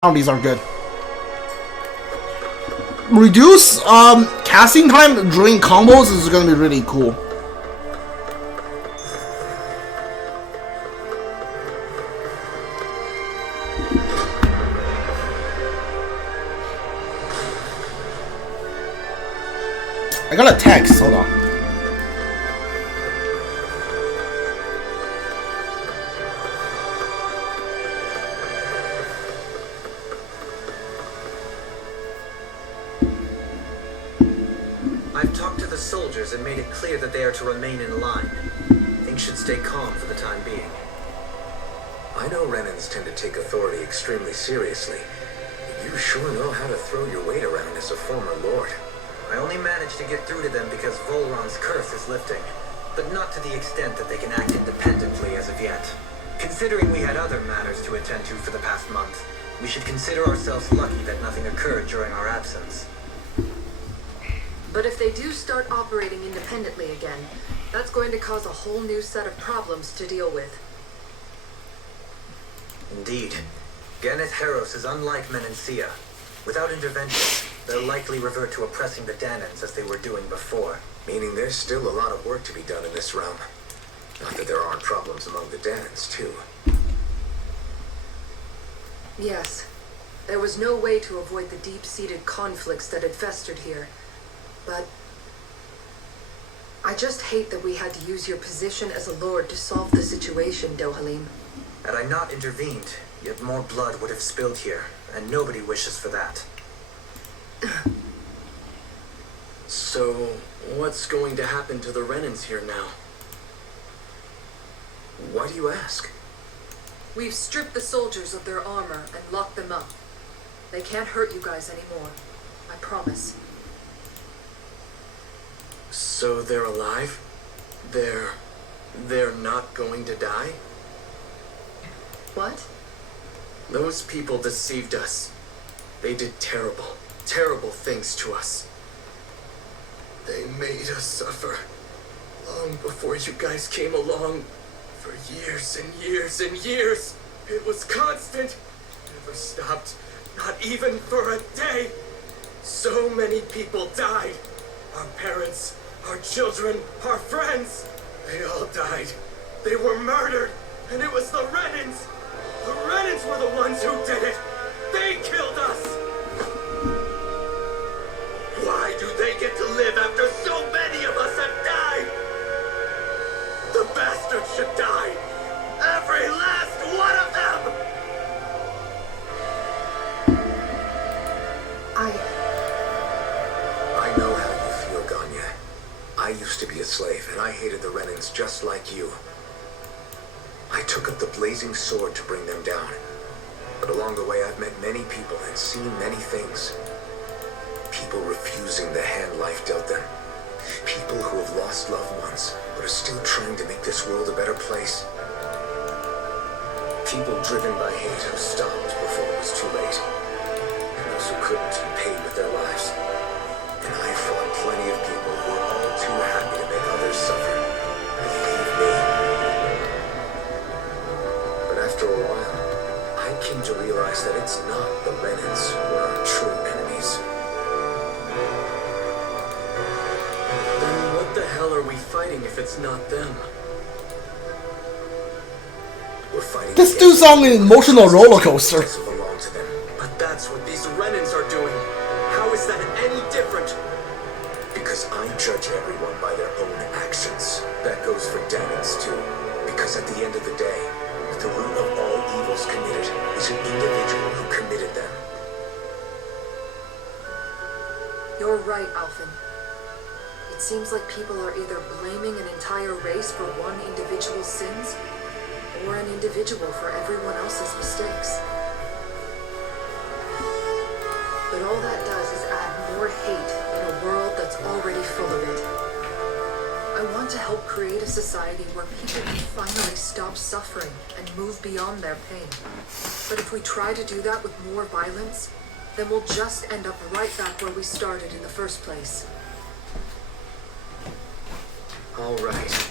Oh, these are good. Reduce casting time during combos is gonna be really cool. I got a text, hold on. I've talked to the soldiers and made it clear that they are to remain in line. Things should stay calm for the time being. I know Renans tend to take authority extremely seriously. You sure know how to throw your weight around as a former lord. I only managed to get through to them because Volron's curse is lifting, but not to the extent that they can act independently as of yet. Considering we had other matters to attend to for the past month, we should consider ourselves lucky that nothing occurred during our absence. But if they do start operating independently again, that's going to cause a whole new set of problems to deal with. Indeed. Ganeth Heros is unlike Menancia. Without intervention, they'll likely revert to oppressing the Dahnans as they were doing before. Meaning there's still a lot of work to be done in this realm. Not that there aren't problems among the Dahnans, too. Yes. There was no way to avoid the deep-seated conflicts that had festered here. But I just hate that we had to use your position as a lord to solve the situation, Dohalim. Had I not intervened, yet more blood would have spilled here, and nobody wishes for that. So, what's going to happen to the Renans here now? Why do you ask? We've stripped the soldiers of their armor and locked them up. They can't hurt you guys anymore. I promise. So they're alive? They're not going to die? What? Those people deceived us. They did terrible, terrible things to us. They made us suffer. Long before you guys came along. For years and years and years. It was constant. Never stopped. Not even for a day. So many people died. Our parents, our children, our friends. They all died. They were murdered. And it was the Renans. The Renans were the ones who did it. They killed us. Why do they get to live after so many of us have died? The bastards should die. Every last one of them. I know how you feel, Ganya. I used to be a slave, and I hated the Renans just like you. I took up the blazing sword to bring them down. But along the way, I've met many people and seen many things. People refusing the hand life dealt them. People who have lost loved ones, but are still trying to make this world a better place. People driven by hate who stopped before it was too late. And those who couldn't and paid with their lives. And I fought plenty of people who were all too happy to make others suffer. Believe me. But after a while, I came to realize that it's not the Renans who are our true enemies. Then what the hell are we fighting if it's not them? We're fighting. This dude's on an emotional roller coaster. who belong to them. But that's what these Renans are doing. How is that any different? Because I judge everyone by their own actions. That goes for Dahnans too. Because at the end of the day, the root of all evils committed is an individual who committed them. You're right, Alphen. It seems like people are either blaming an entire race for one individual's sins, or an individual for everyone else's mistakes. But all that does is add more hate in a world that's already full of it. I want to help create a society where people can finally stop suffering and move beyond their pain. But if we try to do that with more violence, then we'll just end up right back where we started in the first place. All right.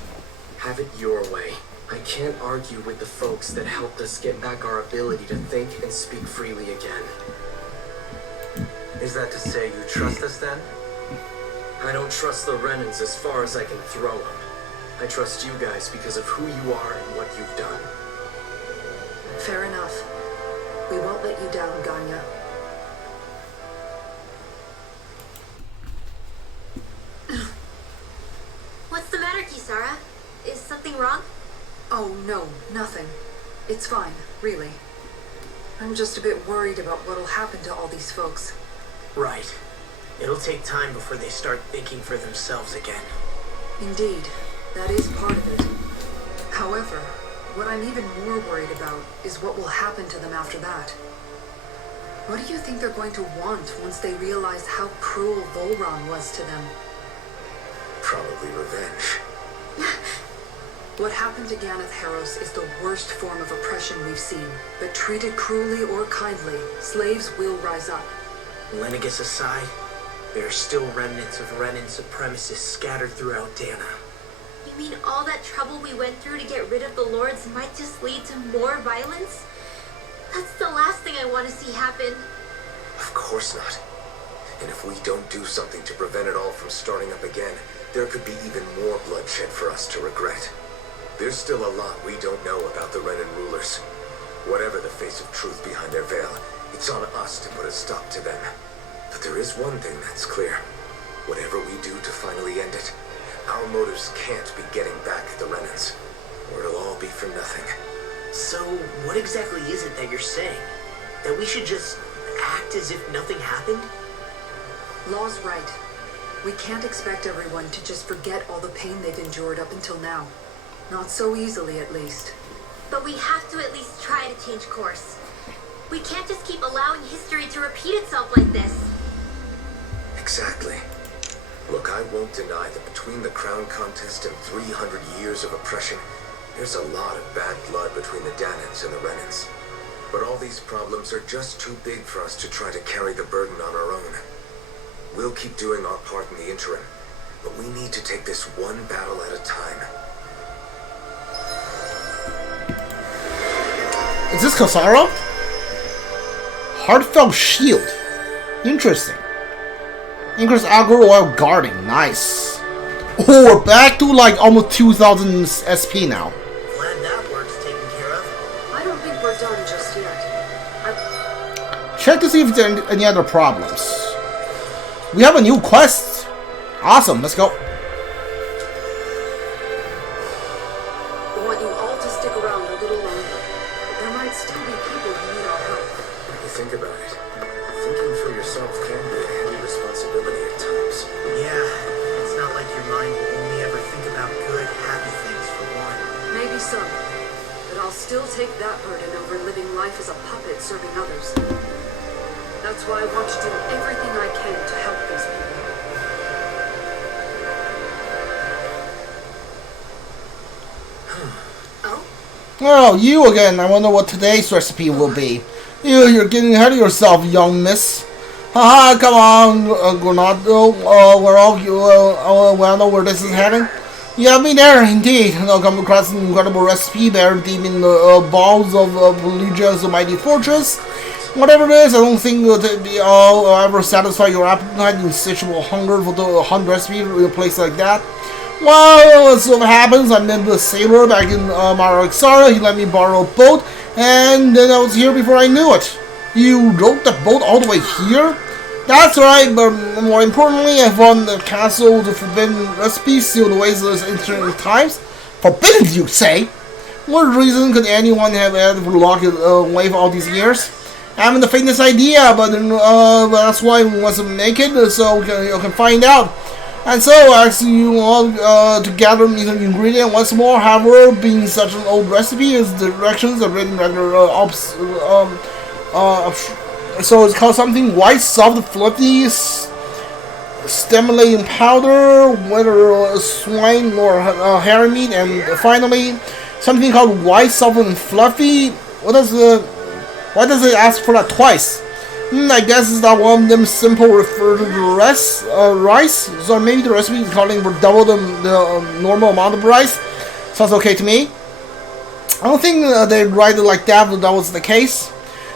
Have it your way. I can't argue with the folks that helped us get back our ability to think and speak freely again. Is that to say you trust us then? I don't trust the Renans as far as I can throw them. I trust you guys because of who you are and what you've done. Fair enough. We won't let you down, Ganya. What's the matter, Kisara? Is something wrong? Oh, no, nothing. It's fine, really. I'm just a bit worried about what'll happen to all these folks. Right. It'll take time before they start thinking for themselves again. Indeed, that is part of it. However, what I'm even more worried about is what will happen to them after that. What do you think they're going to want once they realize how cruel Volron was to them? Probably revenge. What happened to Ganath Harros is the worst form of oppression we've seen, but treated cruelly or kindly, slaves will rise up. Lenegus aside, there are still remnants of Renan supremacists scattered throughout Dahna. You mean all that trouble we went through to get rid of the lords might just lead to more violence? That's the last thing I want to see happen. Of course not. And if we don't do something to prevent it all from starting up again, there could be even more bloodshed for us to regret. There's still a lot we don't know about the Renan rulers. Whatever the face of truth behind their veil, it's on us to put a stop to them. But there is one thing that's clear. Whatever we do to finally end it, our motives can't be getting back at the Renans, or it'll all be for nothing. So, what exactly is it that you're saying? That we should just act as if nothing happened? Law's right. We can't expect everyone to just forget all the pain they've endured up until now. Not so easily, at least. But we have to at least try to change course. We can't just keep allowing history to repeat itself like this. Exactly. Look, I won't deny that between the crown contest and 300 years of oppression, there's a lot of bad blood between the Dahnans and the Renans. But all these problems are just too big for us to try to carry the burden on our own. We'll keep doing our part in the interim, but we need to take this one battle at a time. Is this Kasara? Heartfelt Shield. Interesting. Increase aggro while guarding. Nice. Oh, we're back to like almost 2000 SP now. Glad that work's taken care of. I don't think we're done just yet. Check to see if there are any other problems. We have a new quest. Awesome, let's go. I want you all to stick around a little longer. There might still be people who need our help. When you think about it, thinking for yourself can be a heavy responsibility at times. Yeah, it's not like your mind will only ever think about good, happy things for one. Maybe some. But I'll still take that burden over living life as a puppet serving others. That's why I want to do everything I can to help these people. Oh, you again. I wonder what today's recipe will be. You're getting ahead of yourself, young miss. Haha, come on, Granado. We're all we all know where this is heading. Yeah, me there, indeed. I'll come across an incredible recipe buried deep in the bowels of Lugia's mighty fortress. Whatever it is, I don't think it'll be ever satisfy your appetite and insatiable hunger for the hunt recipe in a place like that. Well, so what happens, I met the sailor back in Maraxara. He let me borrow a boat, and then I was here before I knew it. You rode the boat all the way here? That's right, but more importantly, I found the castle, the forbidden recipe sealed away those ancient times. Forbidden, you say? What reason could anyone have had to lock it away for all these years? I haven't the faintest idea, but that's why we want to make it, so you can find out. And so, I ask you all to gather me the ingredient once more. However, being such an old recipe, its directions are written rather so it's called something white, soft, fluffy, stimulating powder, whether swine or hare meat, and finally something called white, soft, and fluffy. Why does it ask for that twice? I guess it's not one of them simple refer to the rice. So maybe the recipe is calling for double the normal amount of rice. Sounds okay to me. I don't think they'd write it like that, but that was the case.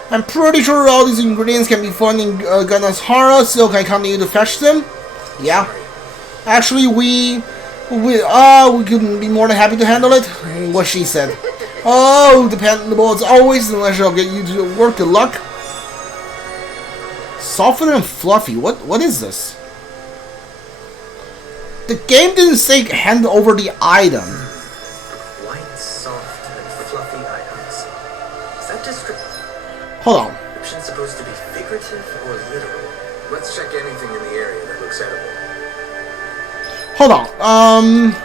I'm pretty sure all these ingredients can be found in Ganashara, so can I come to you to fetch them? Yeah. Actually, we could be more than happy to handle it. What she said. Oh, dependable as always, unless I'll get you to work. Good luck. Softer and fluffy. What is this? The game didn't say hand over the item. White, soft, and fluffy items. Is that description Hold on. supposed to be figurative or literal? Let's check anything in the area that looks edible. Hold on.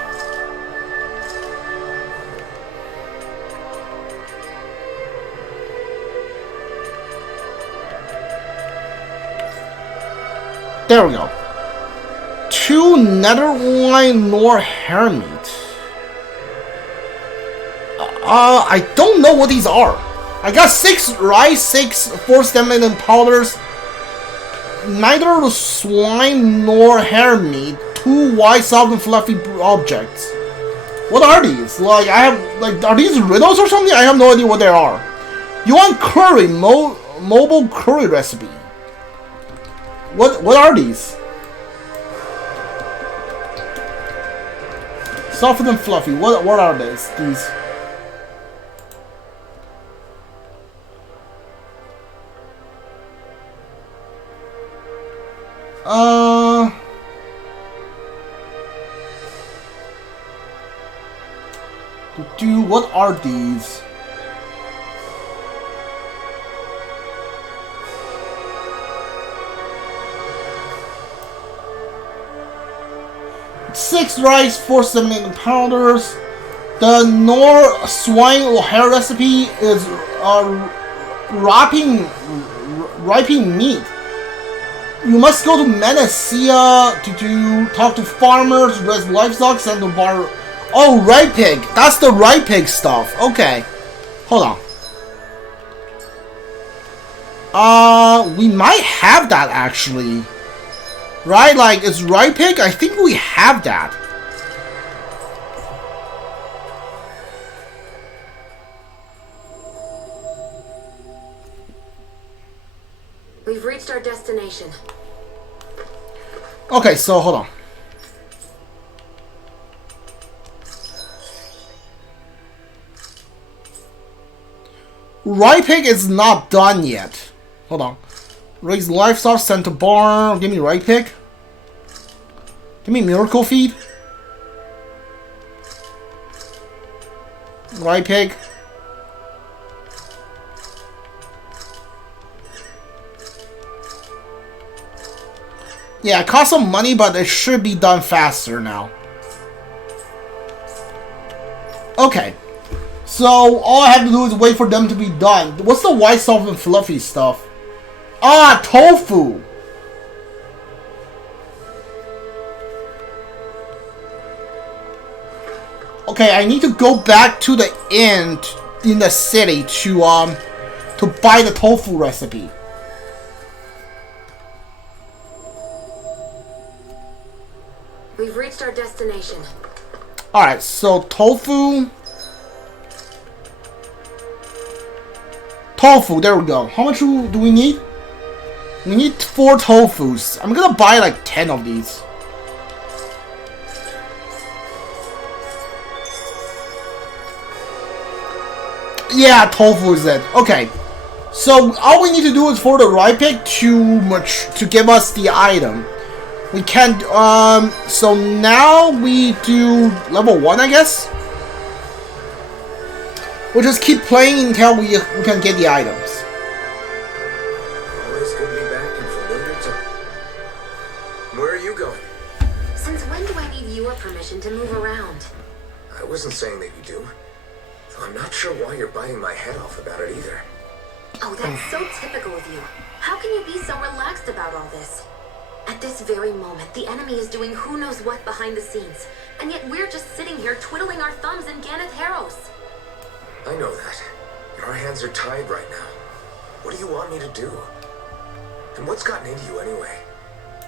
There we go. 2 netherline nor hair meat. I don't know what these are. I got 6 rice, 6 4-stemmed and powders. Neither the swine nor hair meat. 2 white, soft, and fluffy objects. What are these? Like, are these riddles or something? I have no idea what they are. You want curry, mobile curry recipe. What are these? Soft and fluffy. What are these? What are these? Six rice, 4 7 powders. The Nor swine or hair recipe is ripening meat. You must go to Menacia to talk to farmers, raise livestock, and to bar. Oh, right pig. That's the right pig stuff. Okay. Hold on. We might have that actually. Right? Like, it's right pig? I think we have that. We've reached our destination. Okay, so hold on. Right pig is not done yet. Hold on. Raise livestock, send to barn. Give me right pig. Give me miracle feed. Right pig. Yeah, it costs some money, but it should be done faster now. Okay. So, all I have to do is wait for them to be done. What's the white, soft, and fluffy stuff? Ah, tofu! Okay, I need to go back to the inn in the city to buy the tofu recipe. We've reached our destination. Alright, so tofu. Tofu, there we go. How much do we need? We need 4 tofus. I'm gonna buy like 10 of these. Yeah, tofu is it. Okay. So all we need to do is for the right pick to give us the item. We can't so now we do level 1, I guess. We'll just keep playing until we can get the items. Always good to be back in familiar territory. Where are you going? Since when do I need your permission to move around? I wasn't saying that you do. Though I'm not sure why you're biting my head off about it either. Oh, that's so typical of you. How can you be so relaxed about all this? At this very moment, the enemy is doing who knows what behind the scenes. And yet we're just sitting here twiddling our thumbs in Ganath Harrows. I know that. Our hands are tied right now. What do you want me to do? And what's gotten into you anyway?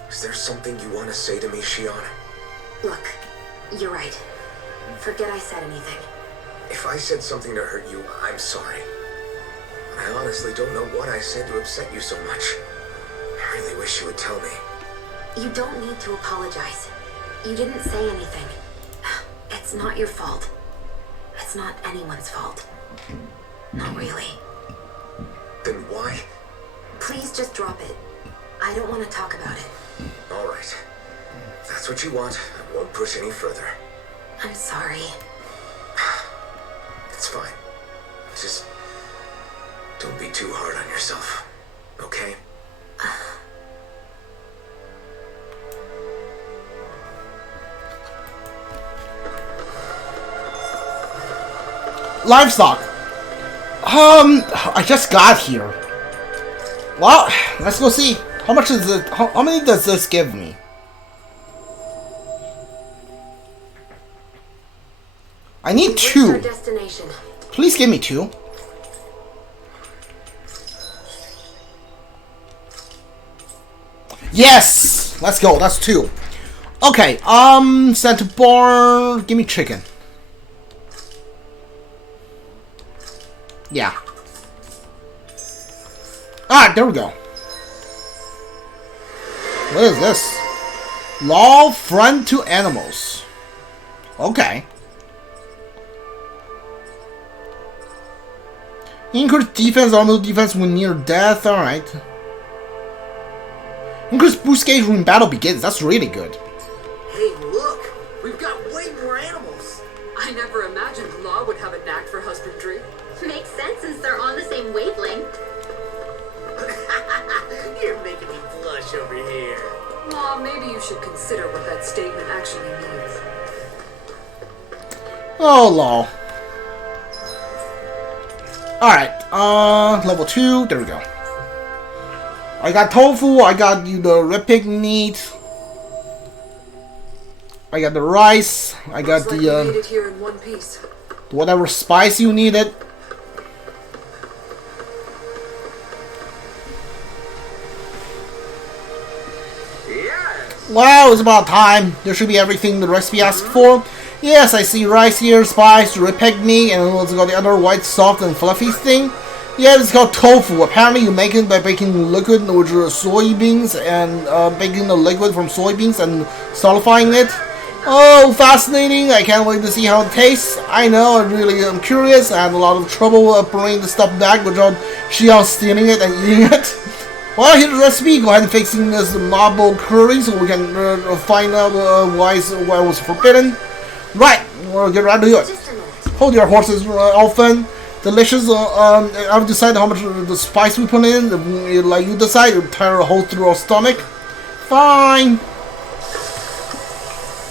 Is there something you want to say to me, Shion? Look, you're right. Forget I said anything. If I said something to hurt you, I'm sorry. I honestly don't know what I said to upset you so much. I really wish you would tell me. You don't need to apologize. You didn't say anything. It's not your fault. It's not anyone's fault. Not really. Then why? Please just drop it. I don't want to talk about it. All right. If that's what you want, I won't push any further. I'm sorry. It's fine. Just don't be too hard on yourself, okay? Livestock. I just got here. Well, let's go see. How much is it? How many does this give me? I need What's your 2. destination? Please give me 2. Yes! Let's go. That's 2. Okay. Sent to bar. Give me chicken. Yeah. Alright, there we go. What is this? Law friend to animals. Okay. Increase defense, armor defense when near death. Alright. Increase boost gauge when battle begins. That's really good. Hey, look! We've got way more animals! I never imagined Law would have a knack for husbandry. Makes sense since they're on the same wavelength. You're making me blush over here. Law, maybe you should consider what that statement actually means. Oh, lol. Alright, level 2. There we go. I got tofu, I got you the red pig meat. I got the rice, I got Looks like you made it here in one piece. whatever spice you needed. Yes! Wow, it's about time. There should be everything the recipe asked for. Yes, I see rice here, spice, red pig meat, and let's go the other white, soft, and fluffy thing. Yeah, it's called tofu. Apparently, you make it by baking liquid with soybeans and baking the liquid from soybeans and solidifying it. Oh, fascinating! I can't wait to see how it tastes. I know, I really am curious. I had a lot of trouble bringing the stuff back without Xiao stealing it and eating it. Well, here's the recipe. Go ahead and fix this marble curry so we can find out why it was forbidden. Right, we'll get right to it. Just a minute. Hold your horses, Elfin. Delicious. I've decided how much of the spice we put in. Like you decide, it'll tear a hole through our stomach. Fine.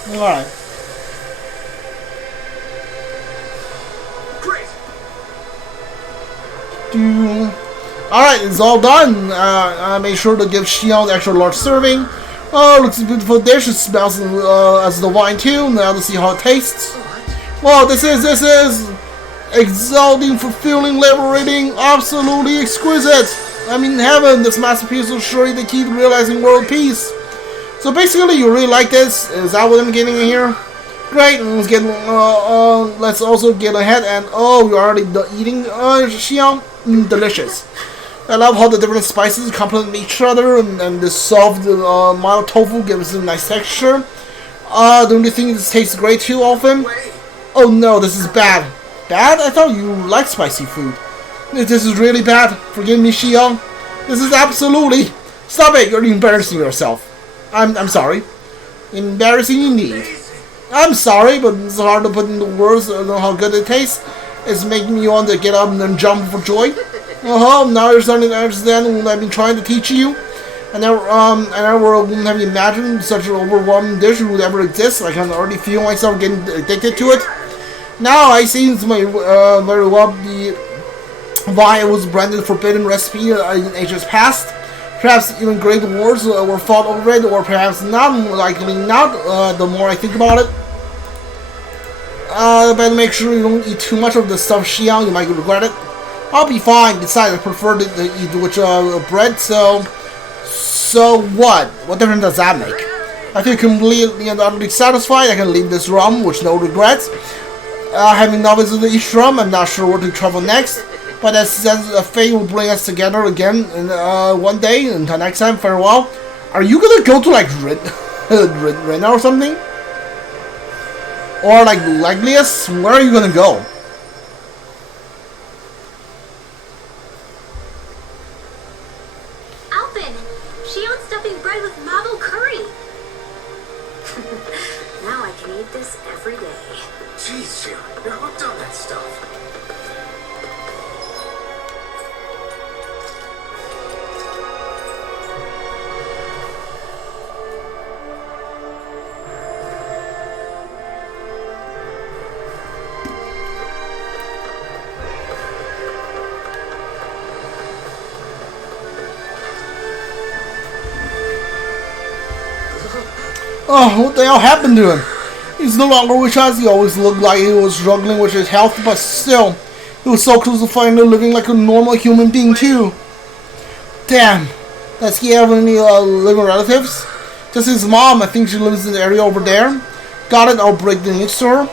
Alright. Great! Alright, it's all done. I made sure to give Xiao the extra large serving. Oh, looks a beautiful dish. It smells as the wine too. Now to see how it tastes. Well, this is exalting, fulfilling, liberating, absolutely exquisite. I mean, heaven, this masterpiece will surely the key to realizing world peace. So basically, you really like this? Is that what I'm getting in here? Great. Let's get. Let's also get ahead and you're already eating, Xiao. Delicious. I love how the different spices complement each other, and the soft, mild tofu gives it a nice texture. Don't you think this tastes great too, Alvin? Oh no, this is bad. Bad? I thought you liked spicy food. This is really bad. Forgive me, Xiao. This is absolutely... Stop it, you're embarrassing yourself. I'm sorry. Embarrassing indeed. I'm sorry, but it's hard to put into words how good it tastes. It's making me want to get up and then jump for joy. Now you're starting to understand what I've been trying to teach you. I never wouldn't have imagined such an overwhelming dish would ever exist. I can already feel myself getting addicted to it. Now I see it's very well why it was branded forbidden recipe in ages past. Perhaps even great wars were fought over it, or perhaps not. Likely not. The more I think about it, better make sure you don't eat too much of the stuff, Xiao. You might regret it. I'll be fine. Besides, I prefer to eat with bread. So what? What difference does that make? I feel completely and utterly satisfied. I can leave this realm with no regrets. Having not visited the Ishram, I'm not sure where to travel next. But as says, fate will bring us together again one day. Until next time, farewell. Are you gonna go to like Rena or something? Or like Leglius? Where are you gonna go? Alvin, she owns stuffing bread with marble curry. Now I can eat this every day. Jeez, Sheila, you're hooked on that stuff. Oh, what the hell happened to him? He's no longer with us. He always looked like he was struggling with his health, but still, he was so close to finally living like a normal human being too. Damn. Does he have any living relatives? Just his mom. I think she lives in the area over there. Got it. I'll break the news to her.